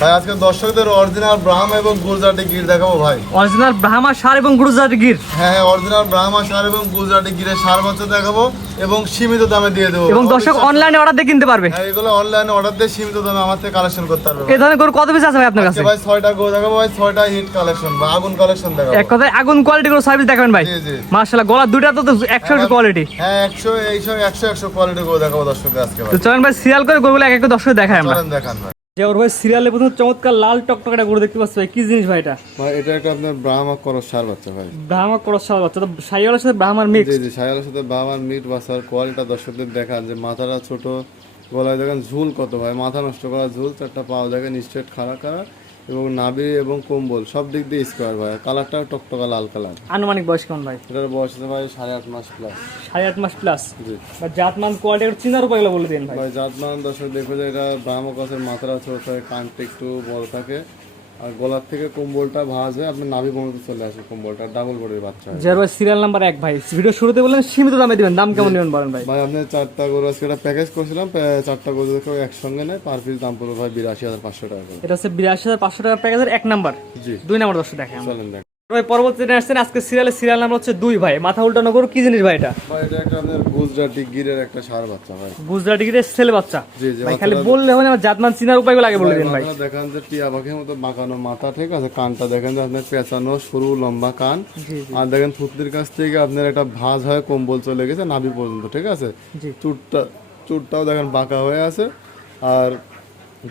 ভাই আজকে দর্শকদের অরিজিনাল ব্রাহ্মা এবং গুজরাটি গির দেখাবো ভাই। অরিজিনাল ব্রাহ্মা ষাঁড় এবং গুজরাটি গির। হ্যাঁ অরিজিনাল ব্রাহ্মা ষাঁড় এবং গুজরাটি গিরের ষাঁড় বাচ্চা দেখাবো এবং সীমিত দামে দিয়ে দেবো। এবং দর্শক অনলাইনে অর্ডার দিয়ে কিনতে পারবে। হ্যাঁ এগুলো অনলাইনে অর্ডার দিয়ে সীমিত দামে আমার থেকে কালেকশন করতে পারবে। এই ধরনের গরু কত পিস আছে ভাই আপনার কাছে? ভাই 6টা গরু দেখাবো ভাই, 6টা হিট কালেকশন বা আগুন কালেকশন দেখাবো। এক কথায় আগুন কোয়ালিটি গরু সার্ভিস দেখাবেন ভাই। জি জি মাশাআল্লাহ, গলা দুইটা তো 100 কোয়ালিটি। হ্যাঁ 100 কোয়ালিটি গরু দেখাবো দর্শকদের আজকে ভাই। তো চলেন ভাই সিরিয়াল করে গরুগুলো এক এক দর্শক দেখাই আমরা। চলেন দেখান ভাই। যে ওর ভাই সিরিয়ালে প্রথম চমৎকার লাল টকটকে গরু দেখতে পাচ্ছি ভাই, কি জিনিস ভাই এটা? ভাই এটা একটা আপনার ব্রাহ্মা করস ষাঁড় বাচ্চা ভাই। ব্রাহ্মা ক্রস ষাঁড় বাচ্চা, তো শাইওয়ালের সাথে ব্রাহ্মার মিক্স। জি জি শাইওয়ালের সাথে ব্রাহ্মার মিট বাচ্চার কোয়ালিটিটা দর্শকদের দেখান, যে মাথাটা ছোট, গলায় দেখেন ঝুল কত ভাই, মাথা নষ্ট করা ঝুল, 4টা পাও দেখেন স্ট্রেট খাড়া খাড়া এবং নাভি এবং কম্বল সব দিক দিয়ে স্কোয়ার ভাই। কালারটাও টকটকা লাল কালার। আনুমানিক বয়স কেমন ভাই? এটার বয়স আছে ভাই 8.5 মাস প্লাস। 8.5 মাস প্লাস। জি জাতমান কোয়ালিটির চিনার উপায়গুলো বলে দিন ভাই। ভাই জাতমান দর্শক দেখো যে এটা ব্রাহ্মা কসের মাথাটা ছোট থাকে, কানটা একটু বড় থাকে, আর গলার থেকে কম্বলটা ভাঁজ হয়ে আপনার নাভি পর্যন্ত চলে আসে কম্বলটা, ডাবল বডির বাচ্চা। যার ভাই সিরিয়াল নাম্বার 1 ভাই, ভিডিও শুরুতে বললেন সীমিত দামে দিবেন, দাম কেমন নেবেন বলেন ভাই? ভাই আপনি 4টা গরু আজকে একটা প্যাকেজ করছিলাম, 4টা গরু দেখো একসঙ্গে নেয়, পার পিস দাম পড়বে ভাই 82,500 টাকা করে। এটা হচ্ছে 82,500 টাকা প্যাকেজের 1 নাম্বার। জি 2 নাম্বার দর্শক দেখেন চলেন দেখ ভাই। পরবর্তী আসছেন আজকে সিরিয়াল নাম্বার হচ্ছে 2 ভাই, মাথা উল্টানো গরু, কি জিনিস ভাই এটা? ভাই এটা একটা আপনার গুজরাটি গিরের একটা ষাঁড় বাচ্চা ভাই। গুজরাটি গিরের ছেলে বাচ্চা। জি জি ভাই খালি বললে হবে না, জাতমান চিনার উপায়গুলো আগে বলে দিন ভাই। মাথাটা দেখেন যে টিয়া পাখির মতো বাঁকানো মাথা, ঠিক আছে, কানটা দেখেন যে আপনার পেঁচানো সরু লম্বা কান, আর দেখেন থুতনির কাছ থেকে আপনার একটা ভাঁজ হয়ে কম্বল চলে গেছে নাভি পর্যন্ত, ঠিক আছে। চুটটাও দেখেন বাঁকা হয়ে আছে। আর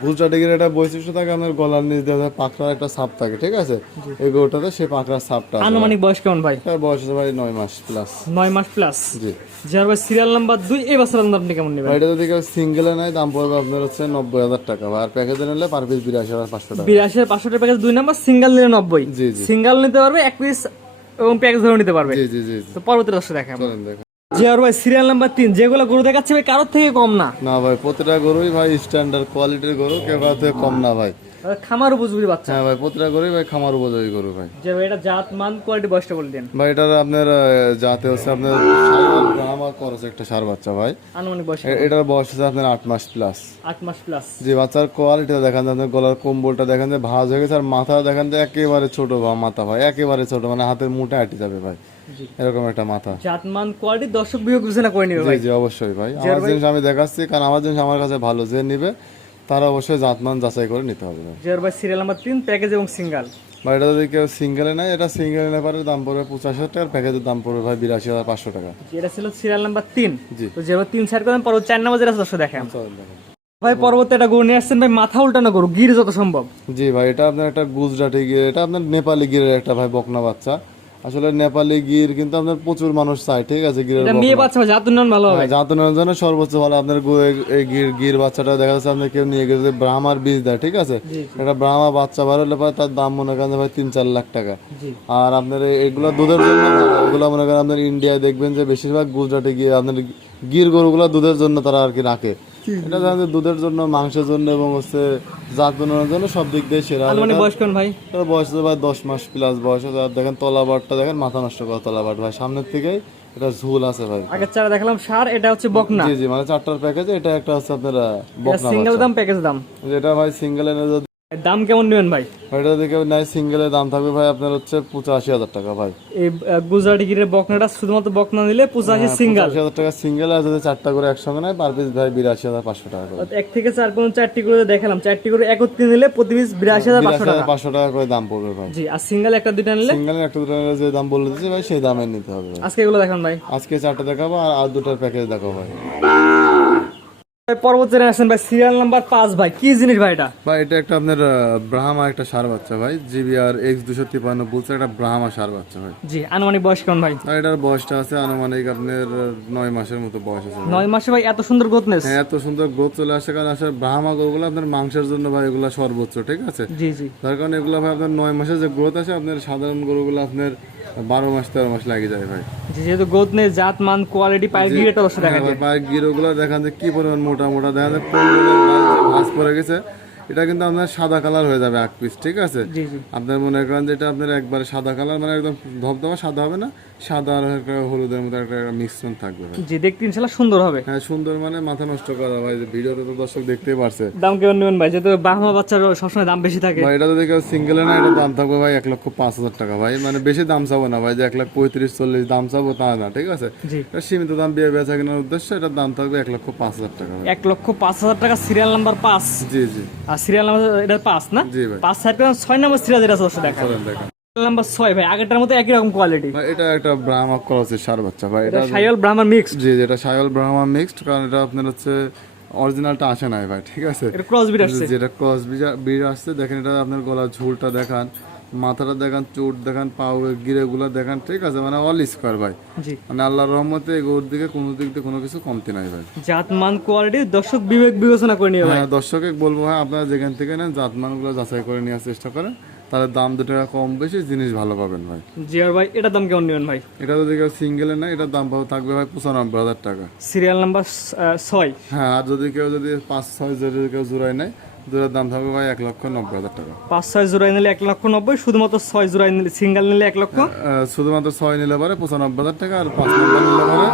গুজরাটি গিরের একটা বৈশিষ্ট্য থাকে, আপনার গলার নিচ দিয়ে পাকড়ার একটা ছাপ থাকে, ঠিক আছে, এই গরুটাতে সেই পাকড়ার ছাপটা আছে। আনুমানিক বয়স কেমন ভাই? তার বয়স আছে ভাই 9 মাস প্লাস। 9 মাস প্লাস। জি যার ভাই সিরিয়াল নাম্বার 2 এই বছর আপনি কেমন নেবেন? এটা যদি কেউ সিঙ্গেলে নেয় দাম পড়বে আপনার হচ্ছে 90,000 টাকা, আর প্যাকেজে নিলে পার পিস 82,500 টাকা। 82,500 টাকা প্যাকেজ 2 নাম্বার, সিঙ্গেল নিলে 90। জি জি সিঙ্গেল নিতে পারবে 1 পিস এবং প্যাকেজ ধরে নিতে পারবে। জি জি জি তো পরবর্তী দর্শক দেখেন চলেন দেখেন। জিয়ার ভাই সিরিয়াল নাম্বার 3, যেগুলো গরু দেখাচ্ছে ভাই কারোর থেকে কম না। না ভাই প্রতিটা গরুই ভাই স্ট্যান্ডার্ড কোয়ালিটির গরু, কেউ কারো থেকে কম না ভাই। খামার উপযোগী বাচ্চা। হ্যাঁ ভাই প্রতিটা গরুই ভাই খামার উপযোগী গরু ভাই। যে ভাই এটা জাত মান কোয়ালিটি বয়সটা বলে দেন ভাই এটার আপনার জাতে হচ্ছে আপনার শাইওয়াল ব্রাহ্মা করস একটা ষাঁড় বাচ্চা ভাই। আনুমানিক বয়স এটার বয়স হচ্ছে আপনার 8 মাস প্লাস। 8 মাস প্লাস। যে বাচ্চার কোয়ালিটিটা দেখেন, আপনার গলার কম্বলটা দেখেন যে ভাঁজ হয়ে গেছে, আর মাথা দেখেন যে একেবারে ছোট মাথা ভাই, একেবারে ছোট, মানে হাতের মুঠে আটে যাবে ভাই, এরকম একটা মাথা। জাতমান কোয়ালিটি দর্শক বিয়োগ বিবেচনা করে নিবে জি ভাই। জি অবশ্যই ভাই, আমার জিনিস আমি দেখাচ্ছি, কারণ আমার জিনিস আমার কাছে ভালো, যে নিবে তারা অবশ্যই জাতমান যাচাই করে নিতে হবে ভাই। জিয়ার ভাই সিরিয়াল নাম্বার 3 প্যাকেজ এবং সিঙ্গেল। ভাই এটা যদি কেউ সিঙ্গেলে নেয়, এটা সিঙ্গেলে নেওয়ার পরে দাম পড়বে 85,000 টাকা, প্যাকেজের দাম পড়বে ভাই 82,500 টাকা। এটা ছিল সিরিয়াল নাম্বার 3। জি তো যেভাবে 3 সাইড করেন, পর 4 নাম্বার যেটা দর্শক দেখেন চলেন দেখেন। ভাই। পরবর্তী একটা গরু নিয়ে আসছেন ভাই, মাথা উল্টানো গরু, গির যত সম্ভব। জি ভাই এটা আপনার একটা গুজরাটি গির, এটা আপনার নেপালি গিরের একটা ভাই বকনা বাচ্চা। আসলে নেপালি গির কিন্তু আপনার প্রচুর মানুষ চায়, ঠিক আছে, গিরের এটা মেয়ে বাচ্চা ভাই, জাত উন্নয়ন ভালো হবে। জাতনের জন্য সর্বোচ্চ ভালো আপনার এই গির বাচ্চাটা দেখা যাচ্ছে আপনি কেউ নিয়ে গেছে ব্রাহ্মার বীজ দেয়, ঠিক আছে, এটা ব্রাহ্মা বাচ্চা বার হলে ভাই তার দাম মনে করেন ভাই 3-4 লাখ টাকা। আর আপনার এগুলো দুধের জন্য ভালো, এগুলো মনে করেন আপনার ইন্ডিয়ায় দেখবেন যে বেশিরভাগ গুজরাটি গির, আপনার গির গরুগুলো দুধের জন্য তারা আর কি রাখে। এটা জানেন দুধের জন্য, মাংসের জন্য এবং হচ্ছে জাত উন্নয়নের জন্য সব দিক দিয়ে সেরা। মানে বয়স কেমন ভাই? এর বয়স আছে ভাই 10 মাস প্লাস বয়স আছে। আর দেখেন তলাবারটা দেখেন, মাথা নষ্ট করা তলাবার ভাই, সামনের থেকেই এটা ঝুল আছে ভাই। আগে চারা দেখলাম সার, এটা হচ্ছে বকনা। জি জি মানে 4টার প্যাকেজ, এটা একটা হচ্ছে আপনার বকনা সিঙ্গেল দাম প্যাকেজ দাম। যেটা ভাই সিঙ্গেল এনে যদি দাম কেমন নেবেন ভাই? এটা দেখে নাই সিঙ্গেলের দাম থাকবে ভাই আপনার হচ্ছে 85,000 টাকা ভাই। এই গুজরাটি গিরের বকনাটা শুধুমাত্র বকনা নিলে 85 সিঙ্গেল। 85,000 টাকা সিঙ্গেল, আর যদি 4টা করে একসঙ্গে নেয় পার পিস ভাই 82,500 টাকা করে। 1 থেকে 4 কোন 4টি করে দেখালাম, 4টি করে একত্রে নিলে প্রতি পিস 82,500 টাকা। 82,500 টাকা করে দাম পড়বে ভাই। জি, আর সিঙ্গেল একটা দুইটা নিলে, সিঙ্গেল একটা দুটো নিলে যে দাম বলে দিচ্ছে ভাই সেই দামে নিতে হবে ভাই। আজকে এগুলো দেখান ভাই। আজকে 4টা দেখাবো, আর 2টার প্যাকেজ দেখাবো ভাই। পরবর্তী আসেন ভাই সিরিয়াল নাম্বার 5 ভাই, কি জিনিস ভাই এটা? ভাই এটা একটা আপনার ব্রাহ্মা একটা ষাঁড় বাচ্চা ভাই, জিবিআর X253 বলছে, একটা ব্রাহ্মা ষাঁড় বাচ্চা ভাই। জি, আনুমানিক বয়স কেমন ভাই? আর এটার বয়সটা আছে আনুমানিক আপনার 9 মাসের মতো বয়স আছে। 9 মাসে ভাই এত সুন্দর গ্রোথনেস? হ্যাঁ এত সুন্দর গ্রোথ চলে আসে, কারণ আসলে ব্রাহ্মা গরুগুলো আপনার মাংসের জন্য ভাই এগুলো সর্বোচ্চ, ঠিক আছে। জি জি। তার কারণে এগুলো ভাই আপনার 9 মাসে যে গ্রোথ আসে, আপনার সাধারণ গরুগুলো আপনার 12 মাস 13 মাস লাগে যায় ভাই। জি, যেহেতু গ্রোথনেস, জাত মান, কোয়ালিটি, পায়ের গিরেটা অবশ্য দেখা যায়। পায়ের গিরোগুলো দেখান যে কি পরিমাণ মোটা মোটা, দেখা যায় ভাঁজ পড়ে গেছে। এটা কিন্তু আপনার সাদা কালার হয়ে যাবে 1 পিস, ঠিক আছে। জি জি। আপনার মনে করেন যেটা আপনার একবারে সাদা কালার, মানে একদম ধবধবা সাদা হবে না, সাদা আর একটা হলুদের মধ্যে একটা মিশ্রণ থাকবে ভাই। জি, দেখতে ইনশাআল্লাহ সুন্দর হবে। হ্যাঁ সুন্দর মানে মাথা নষ্ট করা ভাই, যে ভিডিওতে তো দর্শক দেখতেই পারছে। দাম কেমন নেবেন ভাই? যেহেতু ব্রাহ্মা বাচ্চার সবসময় দাম বেশি থাকে। ভাই এটা যদি কেউ সিঙ্গেলে না, এটা দাম থাকবে ভাই 1,05,000 টাকা ভাই। মানে বেশি দাম চাবো না ভাই, যে 1,35,40 দাম চাবো তা না, ঠিক আছে। জি, এটা সীমিত দাম বিয়ে বেচা কেনার উদ্দেশ্যে এটার দাম থাকবে 1,05,000 টাকা ভাই। 1,05,000 টাকা, সিরিয়াল নাম্বার 5। জি জি আর সিরিয়াল নাম্বার এটা 5 না? জি ভাই। 5 সাইড করে 6 নাম্বার সিরিয়াল যেটা আছে দর্শক দেখা। চলেন দেখেন নাম্বার 6 ভাই, আগেরটার মতো একই রকম কোয়ালিটি। ভাই, এটা একটা ব্রাহ্মা ক্রসের ষাঁড় বাচ্চা ভাই। এটা এটা শাইওয়াল ব্রাহ্মা মিক্স। জি যেটা শাইওয়াল ব্রাহ্মা মিক্সড, কারণ এটা আপনার হচ্ছে অরিজিনালটা আসে নাই ভাই, ঠিক আছে। এটা ক্রস বিট আসছে। যেটা ক্রস ব্রিড আসছে, দেখেন এটা আপনার গলার ঝুলটা দেখান, মাথাটা দেখান, চোট দেখান, পাও গিরেগুলো দেখান, ঠিক আছে। মানে অল স্কোয়ার ভাই, জি, মানে আল্লাহর রহমতে এগুলোর দিকে কোনো দিক দিয়ে কোনো কিছু কমতি নাই ভাই। জাতমান কোয়ালিটি দর্শক বিবেক বিবেচনা করে নিয়ে ভাই। হ্যাঁ দর্শকে বলবো ভাই, আপনারা যেখান থেকে নেন জাতমানগুলো যাচাই করে নেওয়ার চেষ্টা করেন, তাহলে দাম 2 টাকা কম বেশি জিনিস ভালো পাবেন ভাই। জি আর ভাই, এটার দাম কেমন নেবেন ভাই? এটা যদি কেউ সিঙ্গেলে নেয়, এটার দাম পাবো থাকবে ভাই 95,000 টাকা। Serial number 6। হ্যাঁ, আর যদি কেউ যদি 5-6 যদি কেউ জোড়ায় নেয়, জোড়ার দাম থাকবে ভাই 1,90,000 টাকা। 5-6 জোড়াই নিলে 1,90,000, শুধুমাত্র 6 জোড়াই নিলে, সিঙ্গেল নিলে 1 লক্ষ। শুধুমাত্র 6 নিলে পরে 95,000 টাকা, আর 5 নম্বর নিলে পরে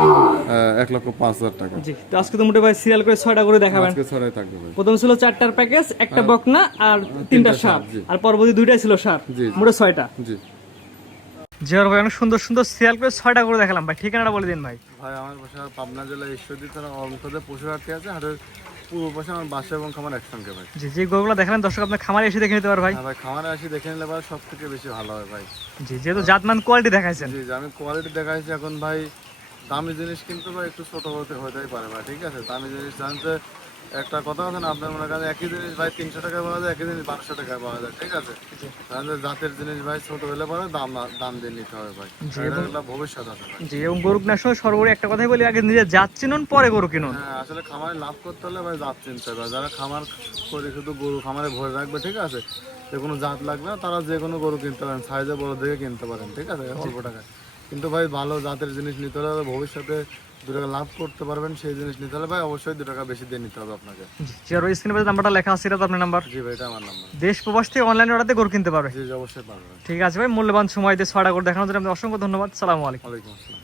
1,05,000 টাকা। জি, তো আজকে তো মোটে ভাই সিরিয়াল করে 6টা করে দেখাবেন। আজকে ছড়াই থাকবে ভাই। প্রথম ছিল 4টার প্যাকেজ, একটা বকনা আর 3টা সাপ, জি। আর পরবর্তী 2টাই ছিল সাপ, জি। মোটে 6টা। জি জিয়ার ভাই অনেক সুন্দর সুন্দর সিরিয়াল করে 6টা করে দেখালাম ভাই, ঠিকানাটা বলে দিন ভাই। ভাই, আমার বাসা পাবনা জেলা ঈশ্বরদী থানা অলমখদে পশুহাটে আছে, হাটের পূর্ব পাশে আমার বাসা এবং খামার একসঙ্গে ভাই। জি, যে গরুগুলো দেখালেন দর্শক আপনার খামারে এসে দেখে নিতে পারে ভাই। হ্যাঁ ভাই, খামারে আসি দেখে নিলে ভাই সব থেকে বেশি ভালো হয় ভাই। জি, যেহেতু জাতমান কোয়ালিটি দেখাইছেন। জি জি, আমি কোয়ালিটি দেখাইছি। এখন ভাই দামি জিনিস কিন্তু ভাই একটু ছোট হতেই পারে ভাই, ঠিক আছে। দামি জিনিস জানতে একটা কথা আছে না, আপনার মনে করেন একই জিনিস ভাই 300 টাকায় পাওয়া যায়, একই জিনিস 1200 টাকায় পাওয়া যায়, ঠিক আছে। তাহলে জাতের জিনিস ভাই ছোট হলে পরে দাম দিয়ে নিতে হবে ভাই, এটা একটা ভবিষ্যৎ আছে ভাই। জি, এবং গরু কেনার সময় সর্বোপরি একটা কথাই বলি, আগে নিজে জাত চিনুন, পরে গরু কিনুন। হ্যাঁ, আসলে খামারে লাভ করতে হলে ভাই জাত চিনতে হবে। যারা খামার করে শুধু গরু খামারে ভরে রাখবে, ঠিক আছে, যে কোনো জাত লাগবে না, তারা যে কোনো গরু কিনতে পারেন, সাইজে বড় দেখে কিনতে পারেন, ঠিক আছে, অল্প টাকায়। কিন্তু ভাই ভালো জাতের জিনিস নিতে হলে ভবিষ্যতে 2 টাকা লাভ করতে পারবেন, সেই জিনিস নিতে হলে ভাই অবশ্যই 2 টাকা বেশি দিয়ে নিতে হবে আপনাকে। জি, আর ওই স্ক্রিনে নাম্বারটা লেখা আছে, এটা তো আপনার নাম্বার। জি ভাই, এটা আমার নাম্বার। দেশ প্রবাস থেকে অনলাইন অর্ডার দিয়ে গরু কিনতে পারবে। জি জি, অবশ্যই পারবেন। ঠিক আছে ভাই, মূল্যবান সময় দিয়ে 6টা করে দেখানোর জন্য আপনাকে অসংখ্য ধন্যবাদ। সালামু আলাইকুম। ওয়ালাইকুম আসসালাম।